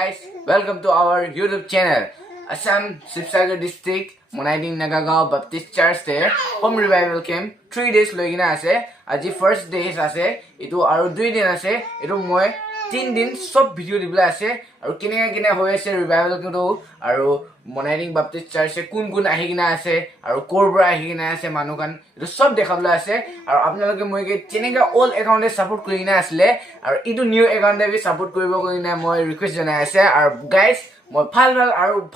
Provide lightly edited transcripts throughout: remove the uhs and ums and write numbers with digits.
Guys, welcome to our YouTube channel. Assam, Sivasagar district, Monaiting Naga Gaon Baptist Church there. Home revival camp 3 days loigina ase. Aji first day ase. Itu aru 2 din ase. Itu moi 3 din sob video dibla ase. Aru kine hoye ase revival kudo. Aru Monaiting Baptist Church se kun ahigina ase. Aru korbra ahigina ase manukan. Itu sob dekhabla ase. Aru apnaloke moi ke chenega old account e support korina asle. Aru itu new account e support koribo korina moi request janai ase. Aru guys মই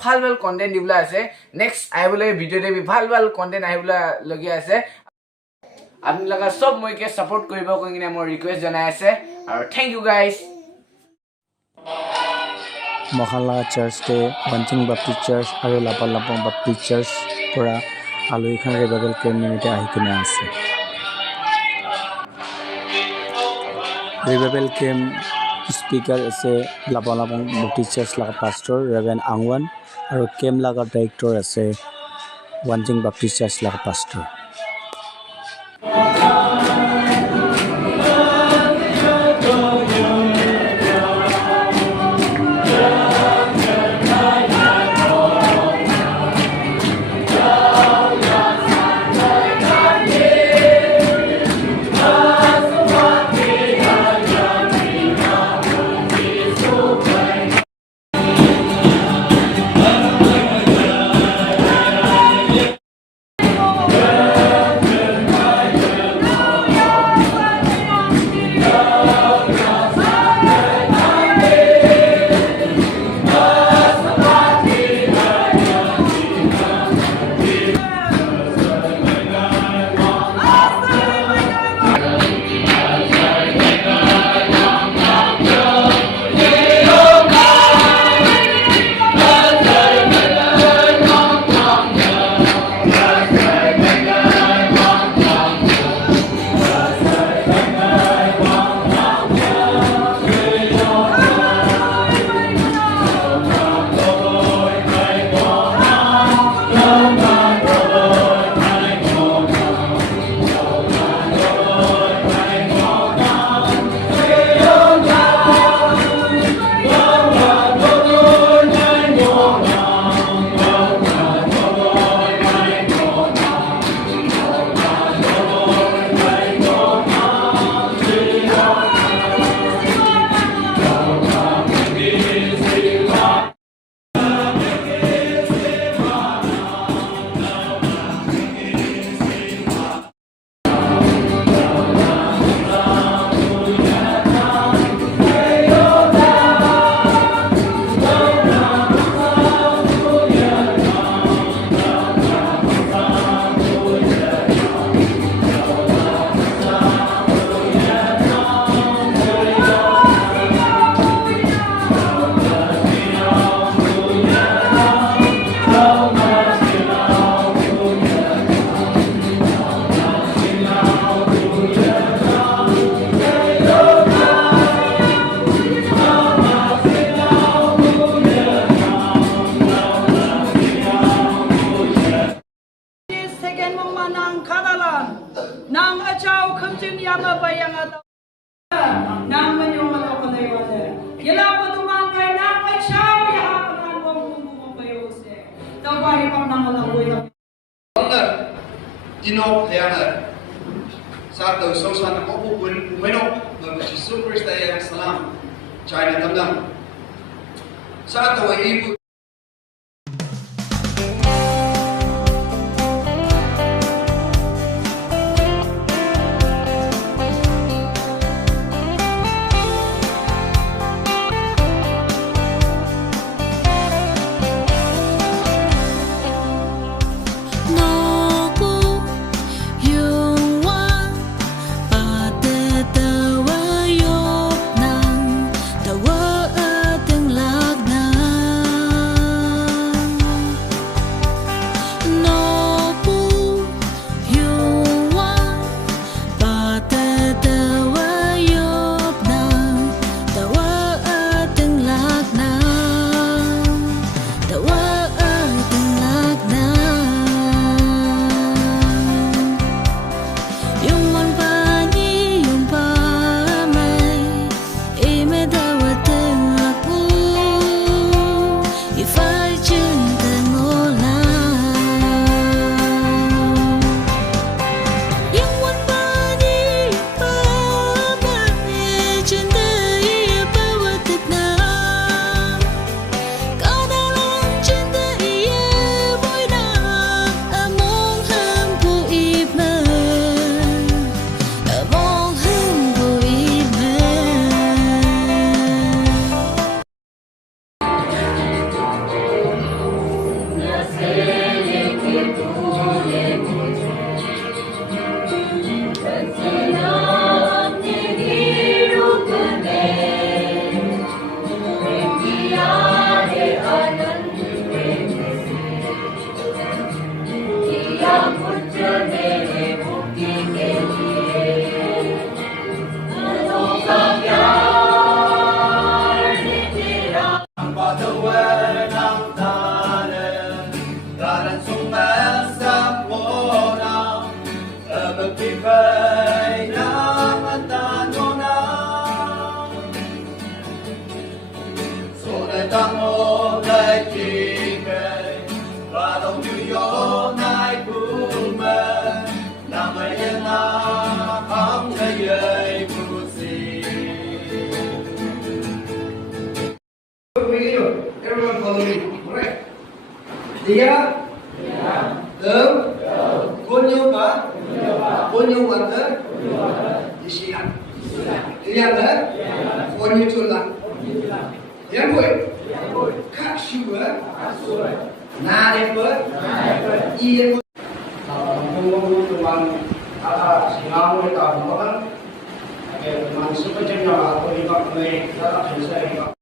ভাল content দিবলা আছে next আইবলে video দেবি ভাল content আইবলা লগি আছে আপোনালোকে সব মইকে support কৰিব কিনে মই ৰিকুৱেষ্ট জনাই আছে আৰু thank you guys Mahala church তে বাঞ্চিং বাপ্টিস্ট চার্চ আৰু লাপালাপং বাপ্টিস্ট চার্চ পৰা আলোইখান ৰিভাইভেল কেম্প নিমিত্তে আহি কিনে আছে ৰিভাইভেল কেম্প স্পিকাৰ আছে লাপালাপং বাপ্টিস্ট চার্চ লাকা পাস্টৰ ৰেভেন আংৱান আৰু কেম্প লাকা ডাইৰেক্টৰ আছে বাঞ্চিং Baptist church Laka পাস্টৰ nang achau khamjin yama bayanga nang manyo ma ko dai wa yela ko tuman kai nang achau ya nang ko mo bayo se to bai ko nang la woi da dino yana sa to so sa na ko bun bueno no chi superstar ya salam china tamdam sa to ibu Hãy subscribe cho kênh Ghiền Mì Gõ để không bỏ lỡ Everyone follow me. Alright. Dia. Tớm. Con yêu cả. Con yêu vật đó. Đi xí ăn. Đi ăn đó. Con yêu chuột lặng. Điên bụi. Khắc sưu á. Na đẹp bớt. Y đẹp bớt. Không teman singamu itu apa kan? Teman seperti apa? Aku ikat ni, tak selesai ikat.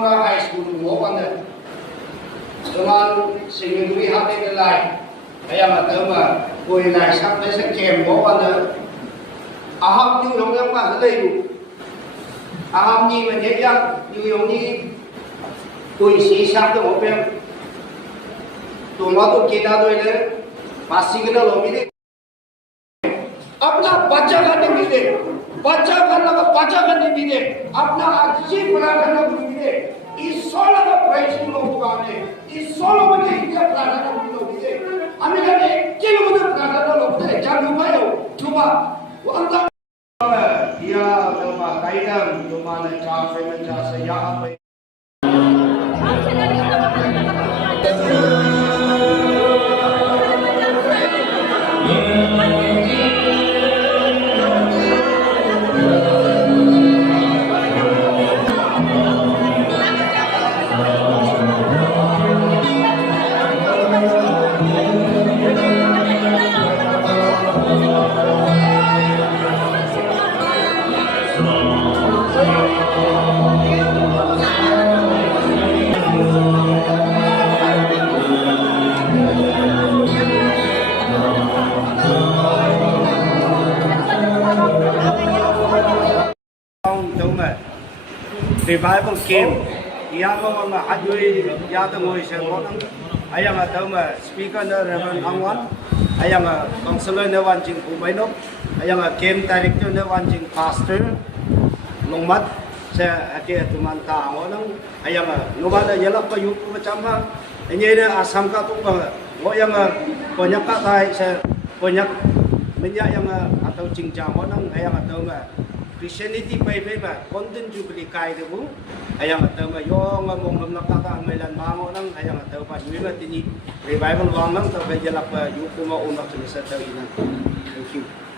High School mo wanda Zaman siniguri hati nilai kaya matama koi nilai sab na sa kem mo wanda aham ni yung yang pa halay aham ni man yang yung ni koi si sab to open tomato kita do ile pasi kita lo mide अपना बच्चा करने भी दे बच्चा करने का बच्चा करने भी दे अपना अच्छी प्रार्थना भी दे इस 16 का प्राइस लोग दुकाने इस 16 में इंडिया प्रार्थना भी लोग दे हमें कहते किलो में प्रार्थना लोग दे क्या लुमायो लुमा वो अंदर या लुमा काइदम लुमा ने चाफे में चासे यहाँ पे revival camp yang mga ajoy yata ngoi se monang ayang atau speaker na Reverend Angwan ayang counselor na wanjing pumainok ayang camp director na wanjing pastor longmat sa ati tumanta ngonang ayang nubada yalak pa yup macam ini na Assam ka tu ngo yang banyak ka tai sa banyak menyak yang atau cincang ngonang ayang atau Christianity pai ba content jubilee kai de bu ayang atau yo ngomong ngom nak ka melan mango nang ayang atau pa duwi tini revival wang nang to ga jalak pa yu kuma unak sa taw ina. Thank you.